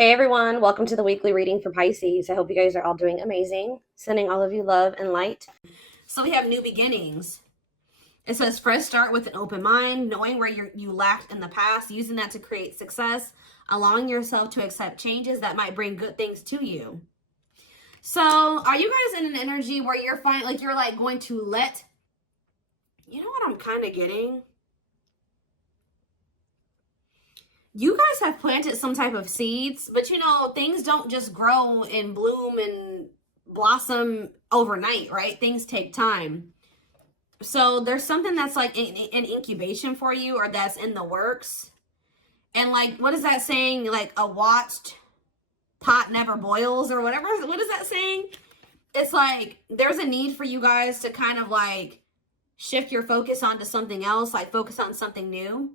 Hey everyone, welcome to the weekly reading for Pisces. I hope you guys are all doing amazing. Sending all of you love and light. So we have new beginnings. It says fresh start with an open mind, knowing where you lacked in the past, using that to create success, allowing yourself to accept changes that might bring good things to you. So are you guys in an energy where you're going to let, you know what I'm kind of getting? You guys have planted some type of seeds, but you know, things don't just grow and bloom and blossom overnight, right? Things take time. So there's something that's like an incubation for you, or that's in the works. And like, what is that saying? Like, a watched pot never boils, or whatever. What is that saying? It's like there's a need for you guys to kind of like shift your focus onto something else, like focus on something new,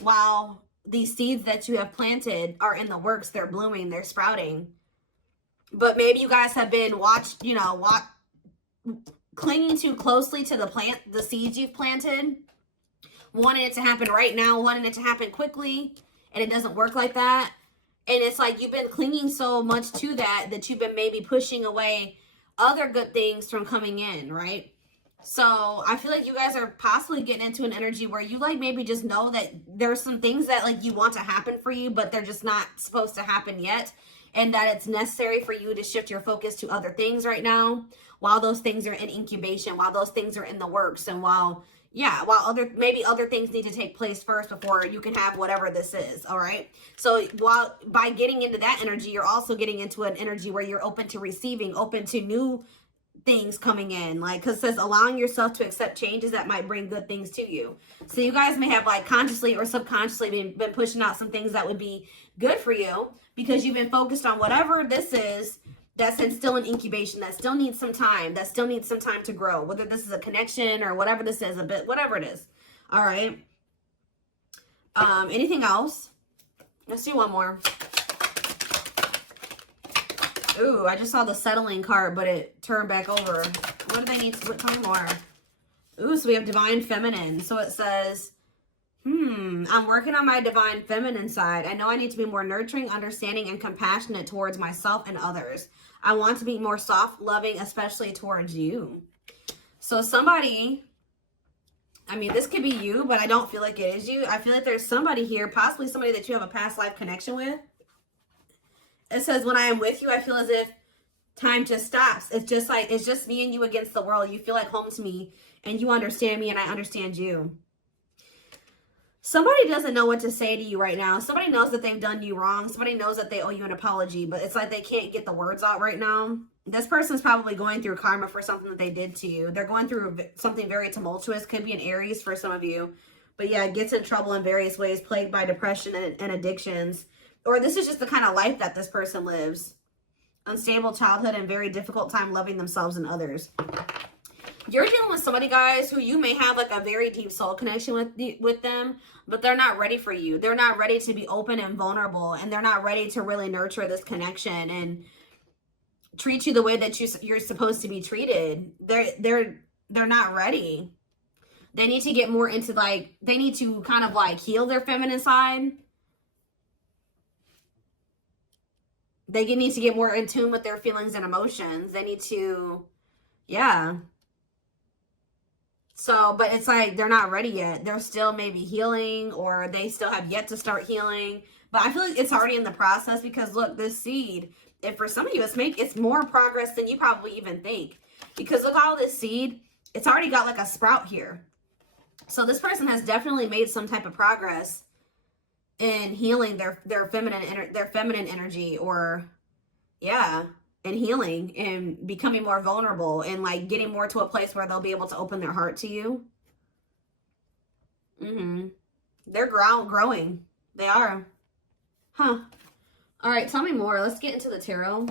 while these seeds that you have planted are in the works. They're blooming, they're sprouting. But maybe you guys have been clinging too closely to the seeds you've planted, wanting it to happen right now, wanting it to happen quickly, and it doesn't work like that. And it's like you've been clinging so much to that you've been maybe pushing away other good things from coming in, right? So I feel like you guys are possibly getting into an energy where you like maybe just know that there's some things that like you want to happen for you, but they're just not supposed to happen yet. And that it's necessary for you to shift your focus to other things right now, while those things are in incubation, while those things are in the works, and while other things need to take place first before you can have whatever this is. All right. So while by getting into that energy, you're also getting into an energy where you're open to receiving, open to new things coming in, like, because it says allowing yourself to accept changes that might bring good things to you. So you guys may have like consciously or subconsciously been pushing out some things that would be good for you, because you've been focused on whatever this is that's still in incubation, that still needs some time, to grow, whether this is a connection or whatever this is, whatever it is. All right. Anything else? Let's do one more. Ooh, I just saw the settling card, but it turned back over. What do they need to tell me more? Ooh, so we have divine feminine. So it says, I'm working on my divine feminine side. I know I need to be more nurturing, understanding, and compassionate towards myself and others. I want to be more soft, loving, especially towards you. So somebody, I mean, this could be you, but I don't feel like it is you. I feel like there's somebody here, possibly somebody that you have a past life connection with. It says, when I am with you, I feel as if time just stops. It's just me and you against the world. You feel like home to me, and you understand me, and I understand you. Somebody doesn't know what to say to you right now. Somebody knows that they've done you wrong. Somebody knows that they owe you an apology, but it's like they can't get the words out right now. This person's probably going through karma for something that they did to you. They're going through something very tumultuous. Could be an Aries for some of you. But yeah, gets in trouble in various ways, plagued by depression and addictions. Or this is just the kind of life that this person lives. Unstable childhood and very difficult time loving themselves and others. You're dealing with somebody, guys, who you may have like a very deep soul connection with them, but they're not ready for you. They're not ready to be open and vulnerable, and they're not ready to really nurture this connection and treat you the way that you're supposed to be treated. They're not ready. They need to get more into they need to kind of like heal their feminine side. They need to get more in tune with their feelings and emotions. They need to, yeah. So, but it's like they're not ready yet. They're still maybe healing, or they still have yet to start healing. But I feel like it's already in the process, because look, this seed, and for some of you, it's more progress than you probably even think. Because look, all this seed, it's already got like a sprout here. So this person has definitely made some type of progress in healing their feminine energy, or yeah, and healing and becoming more vulnerable, and like getting more to a place where they'll be able to open their heart to you. They're growing. They are. Huh. All right, tell me more. Let's get into the tarot.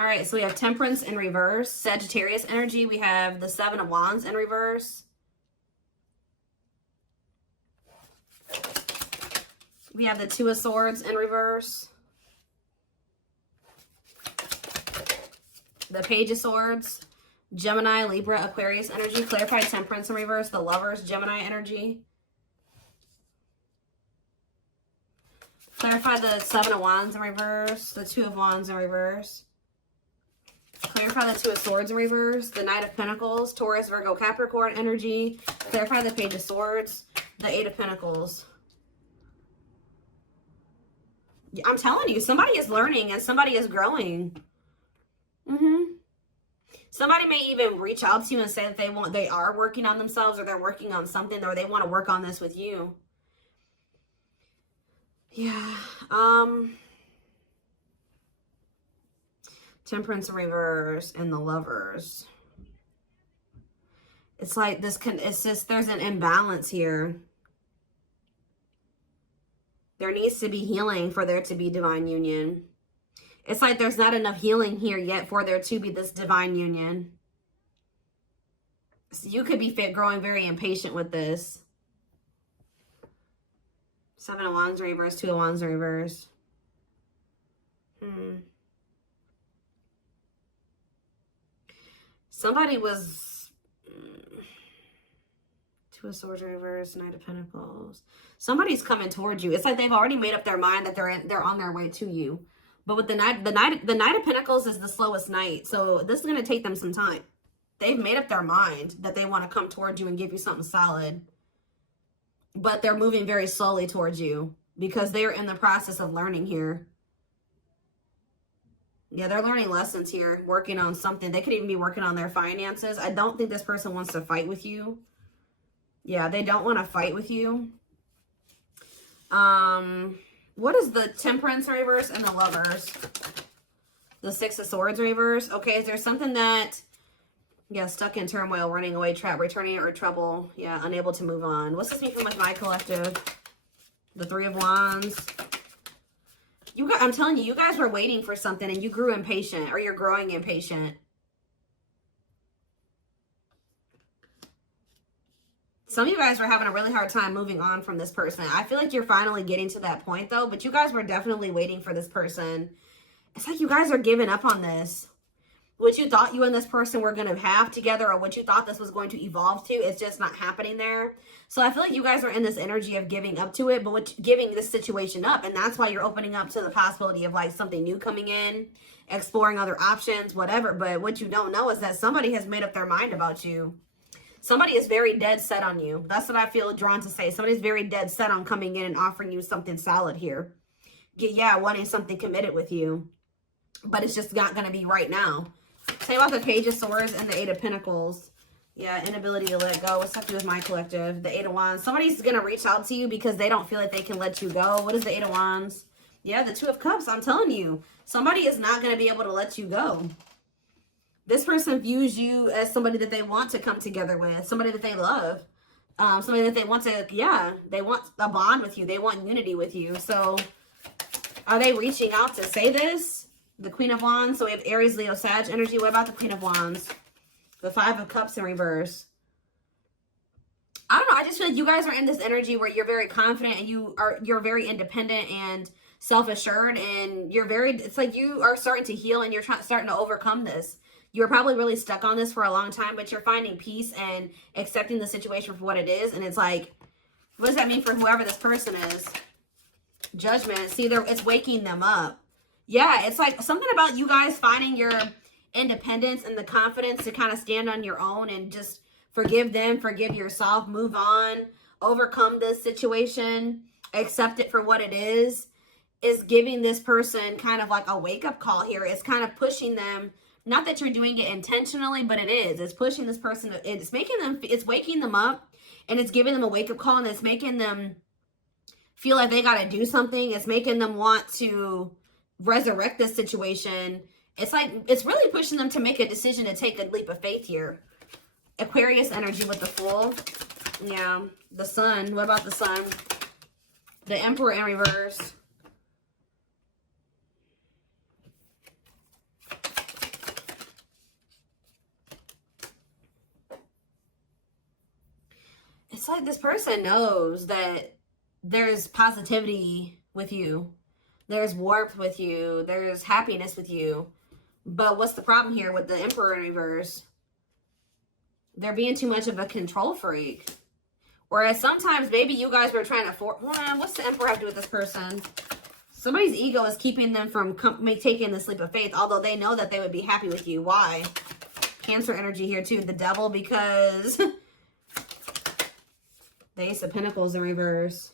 All right, so we have Temperance in reverse, Sagittarius energy. We have the Seven of Wands in reverse. We have the Two of Swords in reverse. The Page of Swords, Gemini, Libra, Aquarius energy. Clarified Temperance in reverse, the Lovers, Gemini energy. Clarify the Seven of Wands in reverse, the Two of Wands in reverse. Clarify the Two of Swords in reverse, the Knight of Pentacles, Taurus, Virgo, Capricorn energy. Clarify the Page of Swords, the Eight of Pentacles. I'm telling you, somebody is learning and somebody is growing. Somebody may even reach out to you and say that they are working on themselves, or they're working on something, or they want to work on this with you. Yeah. Temperance in reverse and the Lovers. It's like this it's just, there's an imbalance here. There needs to be healing for there to be divine union. It's like there's not enough healing here yet for there to be this divine union. So you could be growing very impatient with this. Seven of Wands in reverse, Two of Wands in reverse. Somebody was... Two of Swords in reverse, Knight of Pentacles. Somebody's coming towards you. It's like they've already made up their mind that they're on their way to you. But with the Knight of Pentacles is the slowest knight. So this is going to take them some time. They've made up their mind that they want to come towards you and give you something solid. But they're moving very slowly towards you because they're in the process of learning here. Yeah, they're learning lessons here, working on something. They could even be working on their finances. I don't think this person wants to fight with you. Yeah, they don't want to fight with you. What is the Temperance in reverse and the Lovers? The Six of Swords in reverse. Okay, is there something that, yeah, stuck in turmoil, running away, trap, returning, or trouble? Yeah, unable to move on. What's this mean for my collective? The Three of Wands. I'm telling you, you guys were waiting for something and you grew impatient, or you're growing impatient. Some of you guys were having a really hard time moving on from this person. I feel like you're finally getting to that point, though. But you guys were definitely waiting for this person. It's like you guys are giving up on this. What you thought you and this person were going to have together, or what you thought this was going to evolve to, it's just not happening there. So I feel like you guys are in this energy of giving up to it, but giving this situation up. And that's why you're opening up to the possibility of like something new coming in, exploring other options, whatever. But what you don't know is that somebody has made up their mind about you. Somebody is very dead set on you. That's what I feel drawn to say. Somebody's very dead set on coming in and offering you something solid here. Yeah, wanting something committed with you. But it's just not going to be right now. Say about the Page of Swords and the Eight of Pentacles. Yeah, inability to let go. What's up to do with my collective? The Eight of Wands. Somebody's going to reach out to you because they don't feel like they can let you go. What is the Eight of Wands? Yeah, the Two of Cups. I'm telling you. Somebody is not going to be able to let you go. This person views you as somebody that they want to come together with, somebody that they love, somebody that they want to, yeah, they want a bond with you. They want unity with you. So are they reaching out to say this? The Queen of Wands. So we have Aries, Leo, Sag energy. What about the Queen of Wands? The Five of Cups in reverse. I don't know. I just feel like you guys are in this energy where you're very confident and you're very independent and self-assured, and it's like you are starting to heal and you're starting to overcome this. You were probably really stuck on this for a long time, but you're finding peace and accepting the situation for what it is. And it's like, what does that mean for whoever this person is? Judgment. See, it's waking them up. Yeah, it's like something about you guys finding your independence and the confidence to kind of stand on your own and just forgive them, forgive yourself, move on, overcome this situation, accept it for what it is giving this person kind of like a wake-up call here. It's kind of pushing them. Not that you're doing it intentionally, but it is. It's pushing this person. It's waking them up, and it's giving them a wake-up call, and it's making them feel like they got to do something. It's making them want to resurrect this situation. It's like, it's really pushing them to make a decision to take a leap of faith here. Aquarius energy with the Fool. Yeah. The Sun. What about the Sun? The Emperor in reverse. it's like this person knows that there's positivity with you. There's warmth with you. There's happiness with you. But what's the problem here with the Emperor in reverse? They're being too much of a control freak. Whereas sometimes maybe you guys were trying to what's the Emperor have to do with this person? Somebody's ego is keeping them from taking the leap of faith, although they know that they would be happy with you. Why? Cancer energy here too. The Devil, because the Ace of Pentacles in reverse.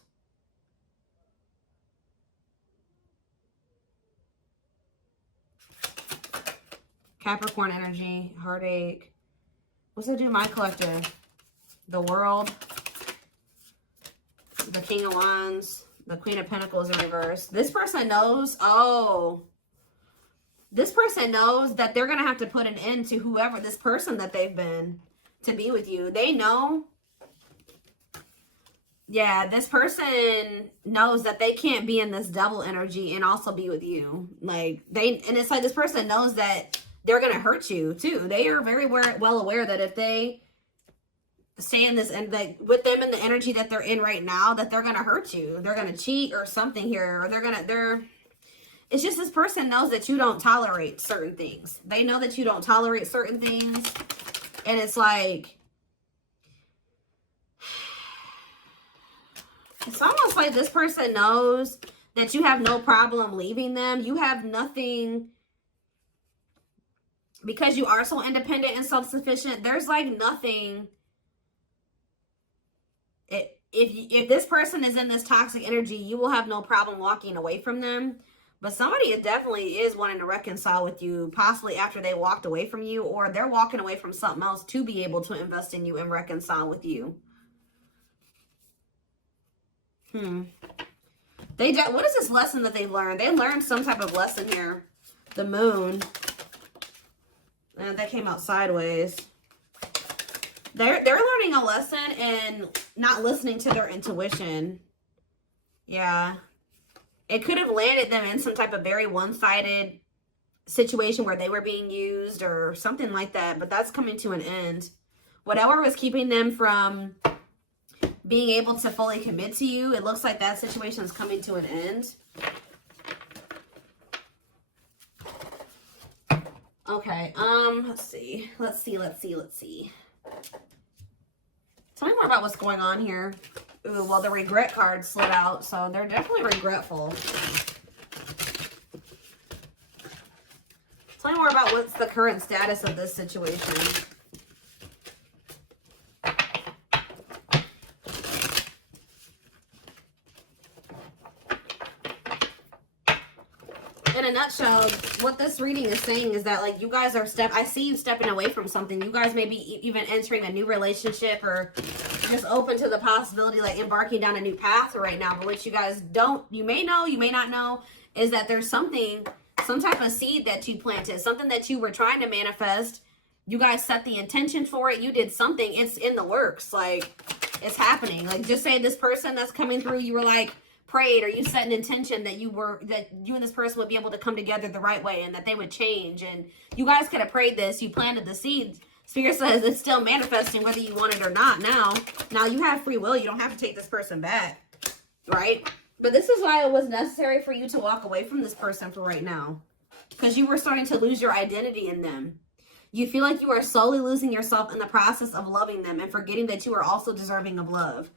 Capricorn energy, heartache. What's it do to my collective? The World. The King of Wands. The Queen of Pentacles in reverse. This person knows, this person knows that they're going to have to put an end to whoever this person that they've been to be with you. They know. Yeah, this person knows that they can't be in this double energy and also be with you. Like, and it's like this person knows that they're going to hurt you too. They are very well aware that if they stay in this and like with them in the energy that they're in right now, that they're going to hurt you. They're going to cheat or something here, or it's just this person knows that you don't tolerate certain things. They know that you don't tolerate certain things. And it's like, it's almost like this person knows that you have no problem leaving them. You have nothing, because you are so independent and self-sufficient. There's like nothing. If this person is in this toxic energy, you will have no problem walking away from them. But somebody definitely is wanting to reconcile with you, possibly after they walked away from you, or they're walking away from something else to be able to invest in you and reconcile with you. What is this lesson that they learned? They learned some type of lesson here. The Moon. And that came out sideways. They're learning a lesson in not listening to their intuition. Yeah. It could have landed them in some type of very one-sided situation where they were being used or something like that. But that's coming to an end. Whatever was keeping them from being able to fully commit to you, it looks like that situation is coming to an end. Okay, let's see. Tell me more about what's going on here. Ooh, well, the regret card slid out, so they're definitely regretful. Tell me more about what's the current status of this situation. In a nutshell, what this reading is saying is that, like, you guys are I see you stepping away from something. You guys may be even entering a new relationship or just open to the possibility, like, embarking down a new path right now. But what you guys you may know, you may not know, is that there's some type of seed that you planted, something that you were trying to manifest. You guys set the intention for it. You did something. It's in the works. Like, it's happening. Like, just say this person that's coming through, you were like, prayed, or you set an intention that you and this person would be able to come together the right way and that they would change, and you guys could have prayed this, you planted the seeds. Spirit says it's still manifesting whether you want it or not. Now you have free will. You don't have to take this person back, right? But this is why it was necessary for you to walk away from this person for right now, because you were starting to lose your identity in them. You feel like you are slowly losing yourself in the process of loving them and forgetting that you are also deserving of love.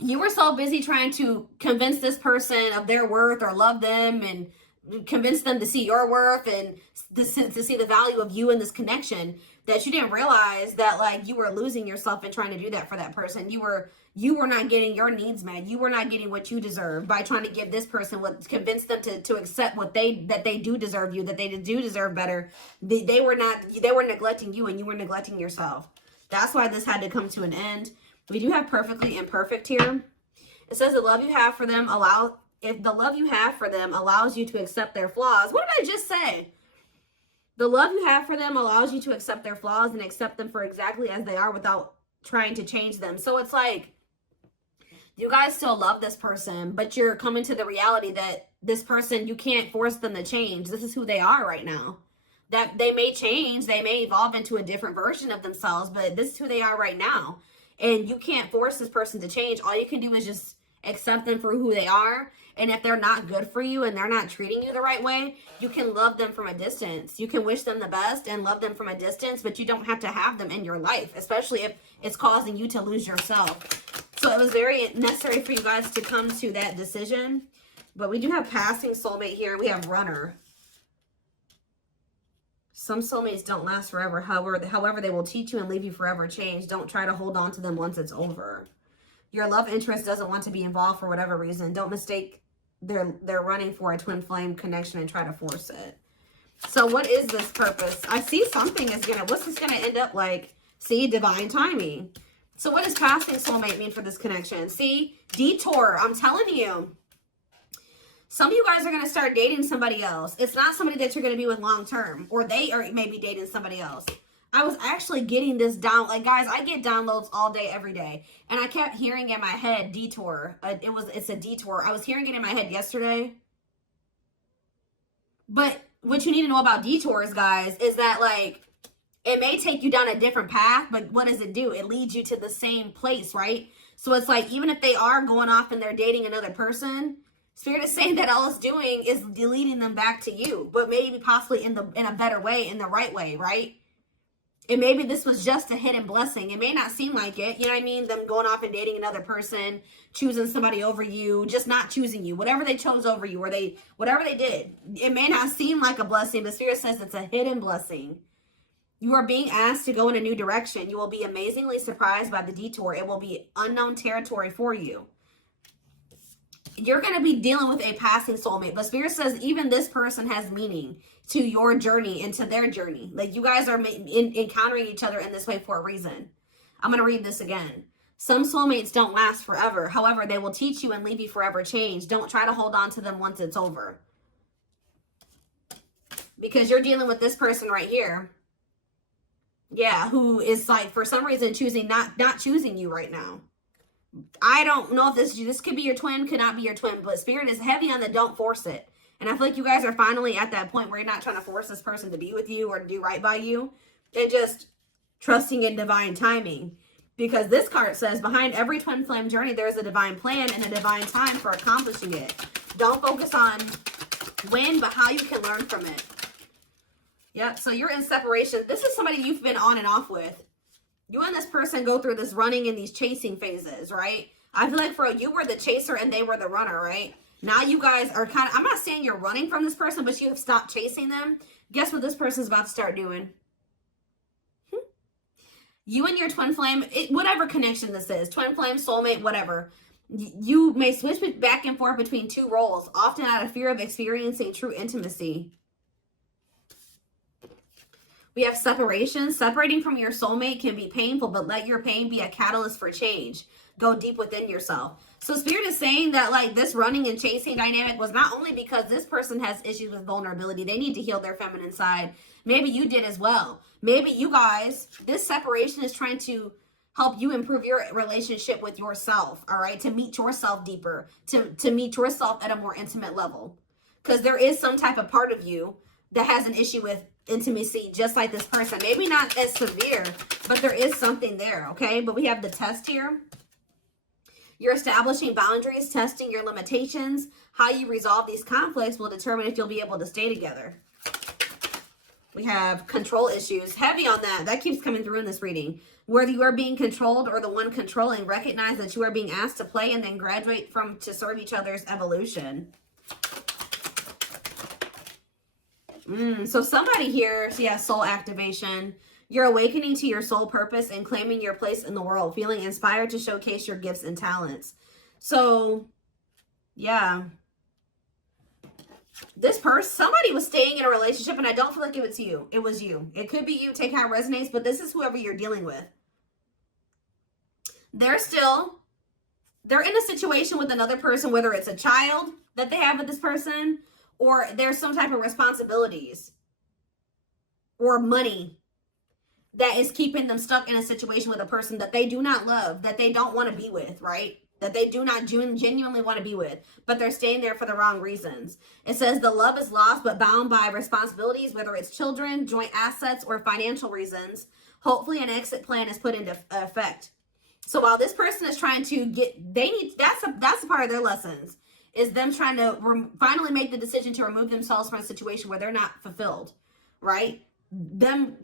You were so busy trying to convince this person of their worth or love them and convince them to see your worth and to see the value of you in this connection that you didn't realize that, like, you were losing yourself in trying to do that for that person. You were not getting your needs met. You were not getting what you deserve by trying to give this person convince them to accept that they do deserve you, that they do deserve better. They were neglecting you, and you were neglecting yourself. That's why this had to come to an end. We do have perfectly imperfect here. It says the love you have for them allows you to accept their flaws. What did I just say? The love you have for them allows you to accept their flaws and accept them for exactly as they are without trying to change them. So it's like you guys still love this person, but you're coming to the reality that this person, you can't force them to change. This is who they are right now. That they may change, they may evolve into a different version of themselves, but this is who they are right now. And you can't force this person to change. All you can do is just accept them for who they are. And if they're not good for you and they're not treating you the right way, you can love them from a distance. You can wish them the best and love them from a distance, but you don't have to have them in your life, especially if it's causing you to lose yourself. So it was very necessary for you guys to come to that decision. But we do have passing soulmate here. We have runner. Some soulmates don't last forever. However, they will teach you and leave you forever changed. Don't try to hold on to them once it's over. Your love interest doesn't want to be involved for whatever reason. Don't mistake they're running for a twin flame connection and try to force it. So what is this purpose? I see something is gonna, what's this gonna end up like? See, divine timing. So what does passing soulmate mean for this connection? See, detour. I'm telling you. Some of you guys are going to start dating somebody else. It's not somebody that you're going to be with long term. Or they are maybe dating somebody else. I was actually getting this down. Like, guys, I get downloads all day, every day. And I kept hearing in my head, detour. It's a detour. I was hearing it in my head yesterday. But what you need to know about detours, guys, is that, like, it may take you down a different path. But what does it do? It leads you to the same place, right? So it's like, even if they are going off and they're dating another person, Spirit is saying that all it's doing is leading them back to you, but maybe possibly in a better way, in the right way, right? And maybe this was just a hidden blessing. It may not seem like it, you know what I mean? Them going off and dating another person, choosing somebody over you, just not choosing you. Whatever they chose over you, or whatever they did, it may not seem like a blessing, but Spirit says it's a hidden blessing. You are being asked to go in a new direction. You will be amazingly surprised by the detour. It will be unknown territory for you. You're going to be dealing with a passing soulmate. But Spirit says even this person has meaning to your journey and to their journey. Like, you guys are encountering each other in this way for a reason. I'm going to read this again. Some soulmates don't last forever. However, they will teach you and leave you forever changed. Don't try to hold on to them once it's over. Because you're dealing with this person right here. Yeah, who is, like, for some reason choosing not choosing you right now. I don't know if this could be your twin, could not be your twin, but Spirit is heavy on the don't force it. And I feel like you guys are finally at that point where you're not trying to force this person to be with you or to do right by you. They're just trusting in divine timing. Because this card says, behind every twin flame journey, there's a divine plan and a divine time for accomplishing it. Don't focus on when, but how you can learn from it. Yep, so you're in separation. This is somebody you've been on and off with. You and this person go through this running and these chasing phases, right? I feel like for you were the chaser and they were the runner, right? Now you guys are kind of, I'm not saying you're running from this person, but you have stopped chasing them. Guess what this person's about to start doing? You and your twin flame, whatever connection this is, twin flame, soulmate, whatever. You may switch back and forth between two roles, often out of fear of experiencing true intimacy. We have separation. Separating from your soulmate can be painful, but let your pain be a catalyst for change. Go deep within yourself. So Spirit is saying that, like, this running and chasing dynamic was not only because this person has issues with vulnerability. They need to heal their feminine side. Maybe you did as well. Maybe you guys, this separation is trying to help you improve your relationship with yourself, all right? To meet yourself deeper, to meet yourself at a more intimate level. Because there is some type of part of you that has an issue with intimacy, just like this person. Maybe not as severe, but there is something there, okay? But we have the test here. You're establishing boundaries, testing your limitations. How you resolve these conflicts will determine if you'll be able to stay together. We have control issues. Heavy on that. That keeps coming through in this reading. Whether you are being controlled or the one controlling, recognize that you are being asked to play and then graduate to serve each other's evolution. So somebody here, yeah, soul activation. You're awakening to your soul purpose and claiming your place in the world, feeling inspired to showcase your gifts and talents. So, yeah. This person, somebody was staying in a relationship, and I don't feel like it was you. It was you. It could be you. Take how it resonates, but this is whoever you're dealing with. They're in a situation with another person, whether it's a child that they have with this person, or there's some type of responsibilities or money that is keeping them stuck in a situation with a person that they do not love, that they don't want to be with, right? That they do not genuinely want to be with, but they're staying there for the wrong reasons. It says the love is lost but bound by responsibilities, whether it's children, joint assets, or financial reasons. Hopefully an exit plan is put into effect. So while this person is trying to that's a part of their lessons, is them trying to finally make the decision to remove themselves from a situation where they're not fulfilled, right? Them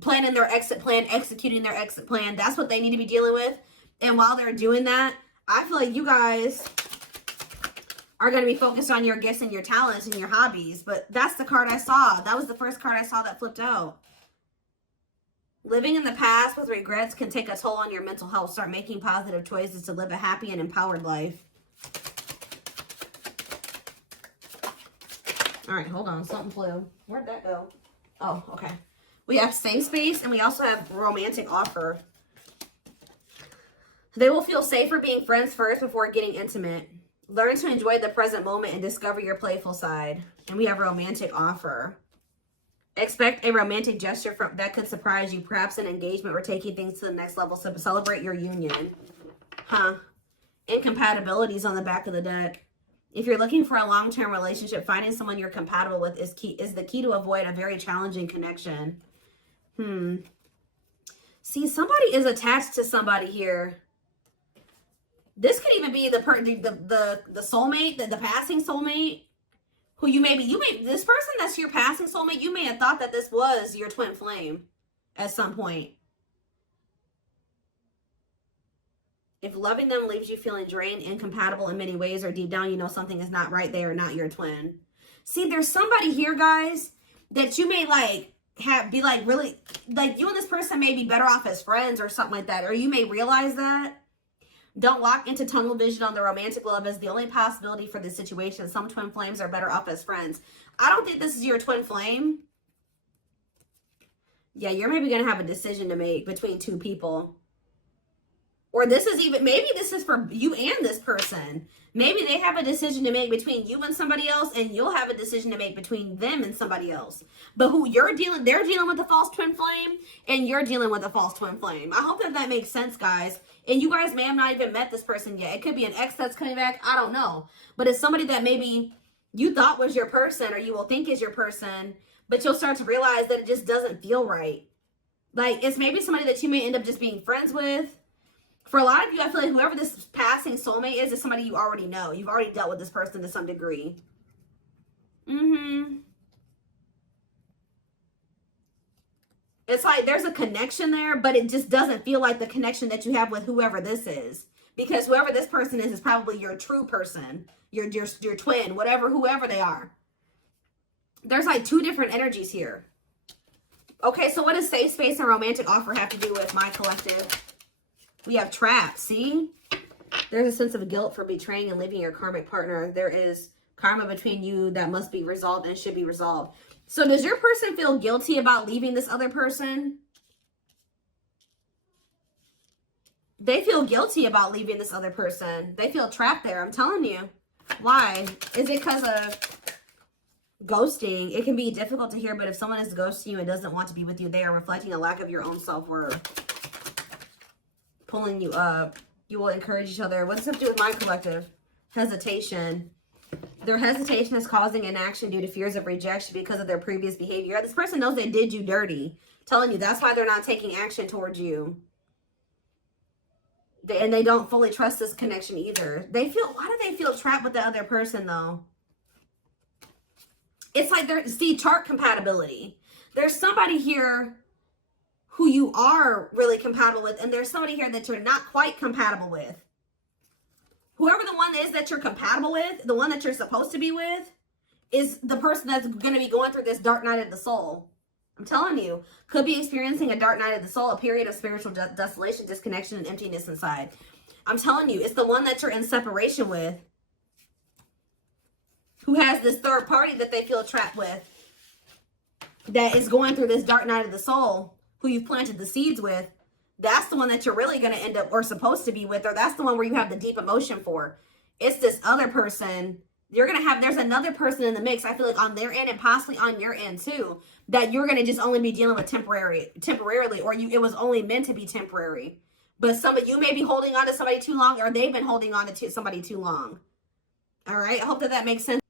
planning their exit plan, executing their exit plan. That's what they need to be dealing with. And while they're doing that, I feel like you guys are going to be focused on your gifts and your talents and your hobbies. But that's the card I saw. That was the first card I saw that flipped out. Living in the past with regrets can take a toll on your mental health. Start making positive choices to live a happy and empowered life. All right, hold on. Something flew. Where'd that go? Oh, okay. We have safe space, and we also have romantic offer. They will feel safer being friends first before getting intimate. Learn to enjoy the present moment and discover your playful side. And we have romantic offer. Expect a romantic gesture that could surprise you, perhaps an engagement or taking things to the next level. So celebrate your union. Incompatibilities on the back of the deck. If you're looking for a long-term relationship, finding someone you're compatible with is the key to avoid a very challenging connection. See, somebody is attached to somebody here. This could even be the soulmate, the passing soulmate, who this person that's your passing soulmate, you may have thought that this was your twin flame at some point. If loving them leaves you feeling drained, incompatible in many ways, or deep down you know something is not right, they are not your twin. See, there's somebody here, guys, that you may really, you and this person may be better off as friends or something like that, or you may realize that. Don't lock into tunnel vision on the romantic love as the only possibility for this situation. Some twin flames are better off as friends. I don't think this is your twin flame. Yeah, you're maybe going to have a decision to make between two people. Or maybe this is for you and this person. Maybe they have a decision to make between you and somebody else, and you'll have a decision to make between them and somebody else. But they're dealing with a false twin flame, and you're dealing with a false twin flame. I hope that makes sense, guys. And you guys may have not even met this person yet. It could be an ex that's coming back. I don't know. But it's somebody that maybe you thought was your person, or you will think is your person, but you'll start to realize that it just doesn't feel right. Like, it's maybe somebody that you may end up just being friends with. For a lot of you, I feel like whoever this passing soulmate is somebody you already know. You've already dealt with this person to some degree. It's like there's a connection there, but it just doesn't feel like the connection that you have with whoever this is. Because whoever this person is probably your true person, your twin, whoever they are. There's like two different energies here. Okay, so what does safe space and romantic offer have to do with my collective? We have trapped, see? There's a sense of guilt for betraying and leaving your karmic partner. There is karma between you that must be resolved and should be resolved. So does your person feel guilty about leaving this other person? They feel guilty about leaving this other person. They feel trapped there, I'm telling you. Why? Is it because of ghosting? It can be difficult to hear, but if someone is ghosting you and doesn't want to be with you, they are reflecting a lack of your own self-worth. Pulling you up. You will encourage each other. What does this have to do with my collective? Hesitation. Their hesitation is causing inaction due to fears of rejection because of their previous behavior. This person knows they did you dirty. I'm telling you, that's why they're not taking action towards you. And they don't fully trust this connection either. Why do they feel trapped with the other person though? It's like chart compatibility. There's somebody here who you are really compatible with, and there's somebody here that you're not quite compatible with. Whoever the one is that you're compatible with, the one that you're supposed to be with, is the person that's going to be going through this dark night of the soul. I'm telling you, could be experiencing a dark night of the soul, a period of spiritual desolation, disconnection, and emptiness inside. I'm telling you, it's the one that you're in separation with, who has this third party that they feel trapped with, that is going through this dark night of the soul, who you've planted the seeds with. That's the one that you're really going to end up or supposed to be with, or that's the one where you have the deep emotion for. It's this other person. There's another person in the mix, I feel like on their end and possibly on your end too, that you're going to just only be dealing with temporarily, or it was only meant to be temporary. But you may be holding on to somebody too long, or they've been holding on to somebody too long. All right. I hope that makes sense.